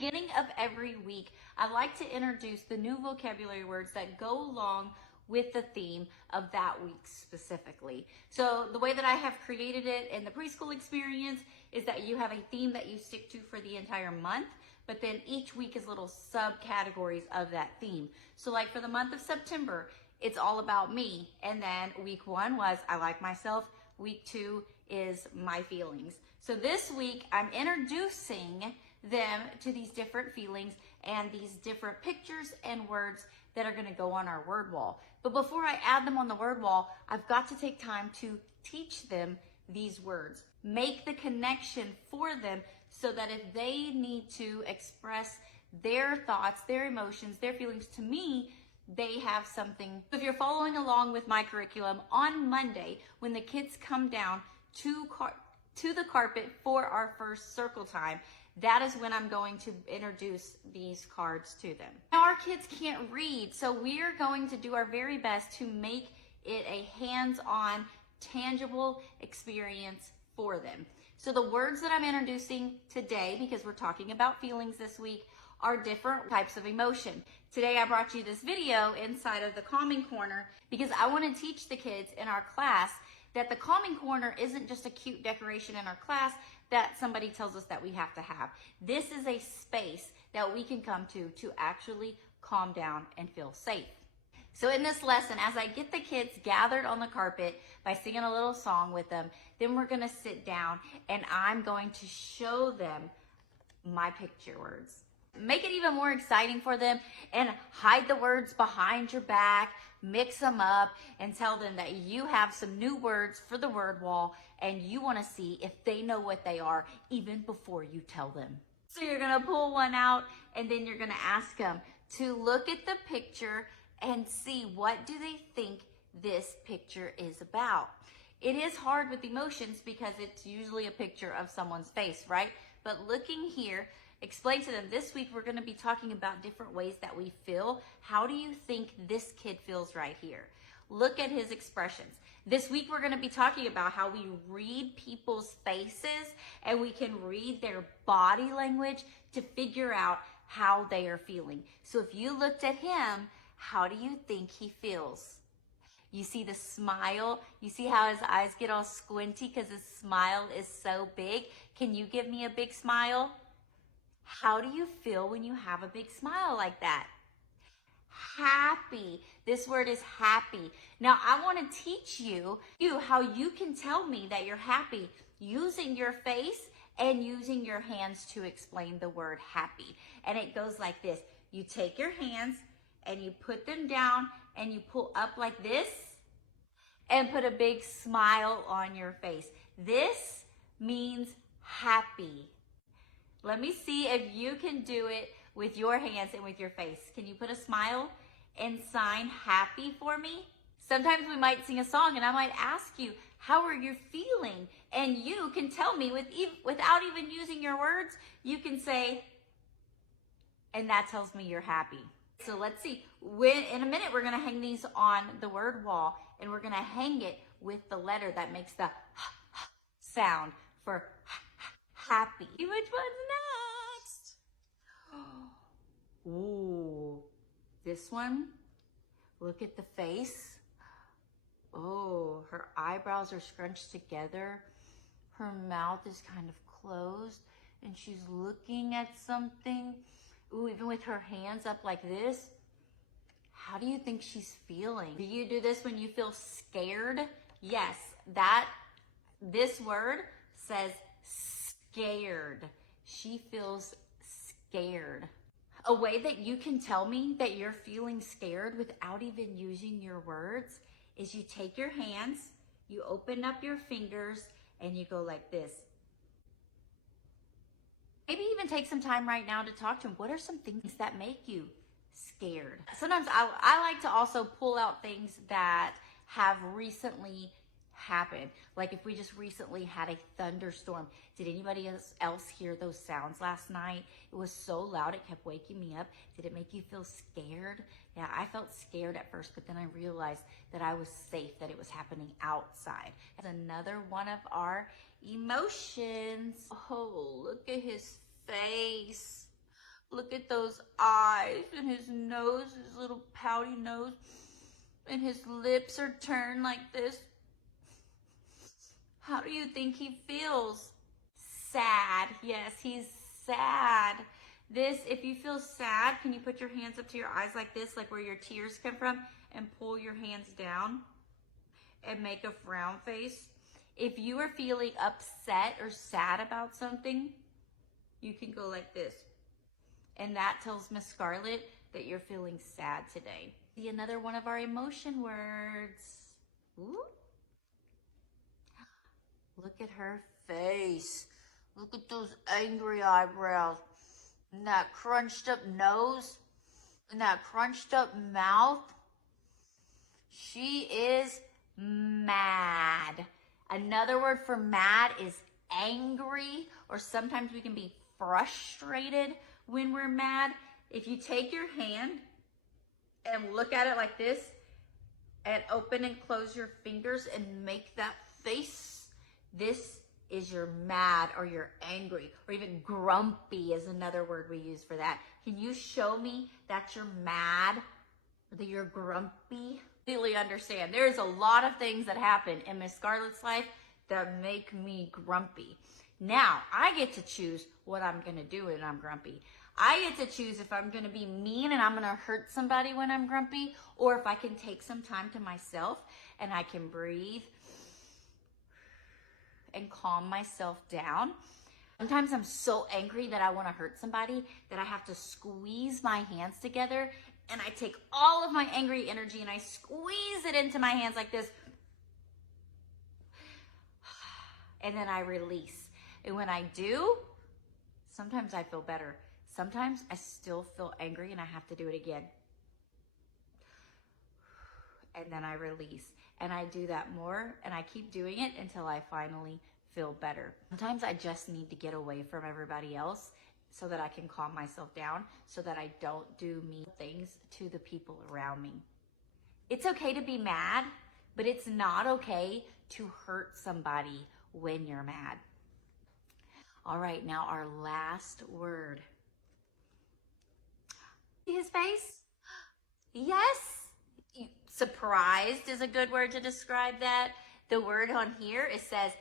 beginning of every week, I like to introduce the new vocabulary words that go along with the theme of that week specifically. So the way that I have created it in the preschool experience is that you have a theme that you stick to for the entire month, but then each week is little subcategories of that theme. So like for the month of September, it's all about me. And then week 1 was I like myself. Week 2 is my feelings. So this week I'm introducing them to these different feelings and these different pictures and words that are going to go on our word wall. But before I add them on the word wall, I've got to take time to teach them these words. Make the connection for them so that if they need to express their thoughts, their emotions, their feelings to me, they have something. If you're following along with my curriculum, on Monday, when the kids come down to the carpet for our first circle time, that is when I'm going to introduce these cards to them. Now our kids can't read, so we're going to do our very best to make it a hands-on, tangible experience for them. So the words that I'm introducing today, because we're talking about feelings this week, are different types of emotion. Today I brought you this video inside of the calming corner because I want to teach the kids in our class that the calming corner isn't just a cute decoration in our class that somebody tells us that we have to have. This is a space that we can come to actually calm down and feel safe. So in this lesson, as I get the kids gathered on the carpet by singing a little song with them, then we're gonna sit down and I'm going to show them my picture words. Make it even more exciting for them and hide the words behind your back, mix them up and tell them that you have some new words for the word wall and you want to see if they know what they are even before you tell them. So you're going to pull one out and then you're going to ask them to look at the picture and see what do they think this picture is about. It is hard with emotions because it's usually a picture of someone's face, right? But looking here, explain to them, this week we're going to be talking about different ways that we feel. How do you think this kid feels right here? Look at his expressions. This week we're going to be talking about how we read people's faces and we can read their body language to figure out how they are feeling. So if you looked at him, how do you think he feels? You see the smile? You see how his eyes get all squinty because his smile is so big? Can you give me a big smile? How do you feel when you have a big smile like that? Happy. This word is happy. Now I want to teach you how you can tell me that you're happy using your face and using your hands to explain the word happy. And it goes like this. You take your hands and you put them down and you pull up like this and put a big smile on your face. This means happy. Let me see if you can do it with your hands and with your face. Can you put a smile and sign happy for me? Sometimes we might sing a song and I might ask you, how are you feeling? And you can tell me without even using your words, you can say, and that tells me you're happy. So let's see. In a minute, we're going to hang these on the word wall and we're going to hang it with the letter that makes the sound for happy. Which one's next? Ooh, this one. Look at the face. Oh, her eyebrows are scrunched together. Her mouth is kind of closed and she's looking at something. Ooh, even with her hands up like this. How do you think she's feeling? Do you do this when you feel scared? Yes, this word says scared. She feels scared. A way that you can tell me that you're feeling scared without even using your words is you take your hands, you open up your fingers, and you go like this. Maybe even take some time right now to talk to him. What are some things that make you scared? Sometimes I like to also pull out things that have recently happened. Like if we just recently had a thunderstorm. Did anybody else hear those sounds last night? It was so loud, it kept waking me up. Did it make you feel scared? Yeah, I felt scared at first, but then I realized that I was safe, that it was happening outside. It's another one of our emotions. Oh, look at his face. Look at those eyes and his nose, his little pouty nose. And his lips are turned like this. How do you think he feels? Sad. Yes, he's sad. If you feel sad, can you put your hands up to your eyes like this, like where your tears come from, and pull your hands down and make a frown face? If you are feeling upset or sad about something, you can go like this. And that tells Miss Scarlett that you're feeling sad today. See another one of our emotion words. Ooh. Look at her face. Look at those angry eyebrows. And that crunched up nose. And that crunched up mouth. She is mad. Another word for mad is angry, or sometimes we can be frustrated when we're mad. If you take your hand and look at it like this and open and close your fingers and make that face, this is you're mad or you're angry, or even grumpy is another word we use for that. Can you show me that you're mad or that you're grumpy? Completely understand. There's a lot of things that happen in Miss Scarlett's life that make me grumpy. Now, I get to choose what I'm going to do when I'm grumpy. I get to choose if I'm going to be mean and I'm going to hurt somebody when I'm grumpy, or if I can take some time to myself and I can breathe and calm myself down. Sometimes I'm so angry that I want to hurt somebody that I have to squeeze my hands together, and I take all of my angry energy and I squeeze it into my hands like this. And then I release. And when I do, sometimes I feel better. Sometimes I still feel angry and I have to do it again. And then I release. And I do that more, and I keep doing it until I finally feel better. Sometimes I just need to get away from everybody else so that I can calm myself down, so that I don't do mean things to the people around me. It's okay to be mad, but it's not okay to hurt somebody when you're mad. All right, now our last word. See his face? Yes. Surprised is a good word to describe that. The word on here, it says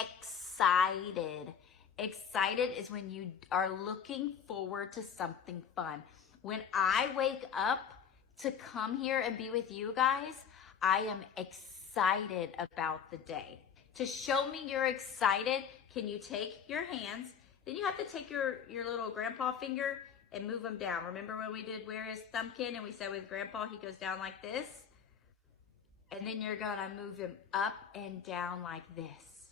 excited. Excited is when you are looking forward to something fun. When I wake up to come here and be with you guys, I am excited about the day. To show me you're excited, can you take your hands, then you have to take your little grandpa finger and move them down. Remember when we did where is Thumbkin, and we said with grandpa, he goes down like this? And then you're gonna move him up and down like this.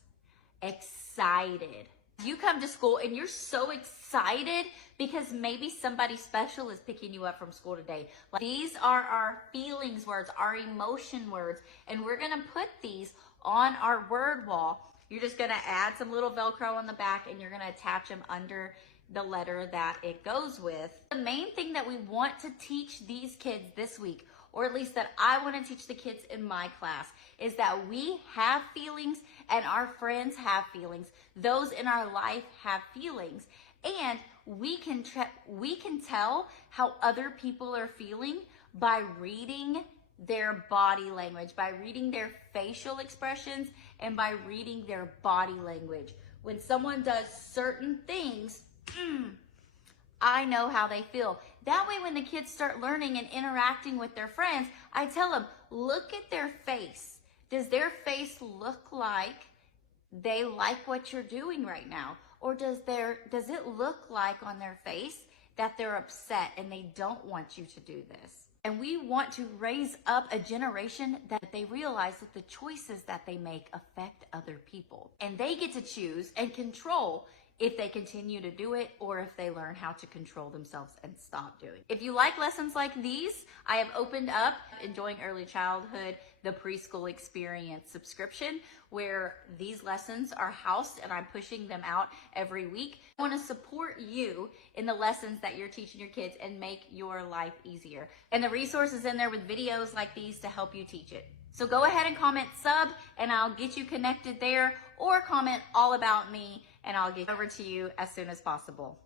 Excited. You come to school and you're so excited because maybe somebody special is picking you up from school today. Like, these are our feelings words, our emotion words, and we're gonna put these on our word wall. You're just gonna add some little Velcro on the back, and you're gonna attach them under the letter that it goes with. The main thing that we want to teach these kids this week, or at least that I want to teach the kids in my class, is that we have feelings and our friends have feelings. Those in our life have feelings, and we can tell how other people are feeling by reading their body language, by reading their facial expressions, and by reading their body language. When someone does certain things, I know how they feel. That way, when the kids start learning and interacting with their friends, I tell them, look at their face. Does their face look like they like what you're doing right now? Or does it look like on their face that they're upset and they don't want you to do this? And we want to raise up a generation that they realize that the choices that they make affect other people. And they get to choose and control if they continue to do it, or if they learn how to control themselves and stop doing it. If you like lessons like these, I have opened up Enjoying Early Childhood, the Preschool Experience subscription, where these lessons are housed and I'm pushing them out every week. I want to support you in the lessons that you're teaching your kids and make your life easier. And the resources in there with videos like these to help you teach it. So go ahead and comment sub, and I'll get you connected there, or comment all about me, and I'll get over to you as soon as possible.